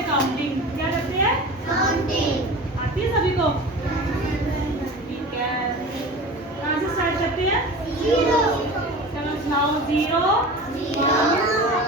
है काउंटिंग। क्या करते हैं? काउंटिंग। आती है सभी को? ठीक है, कहाँ से स्टार्ट करते हैं? 0। चलो सुनाओ। 0 1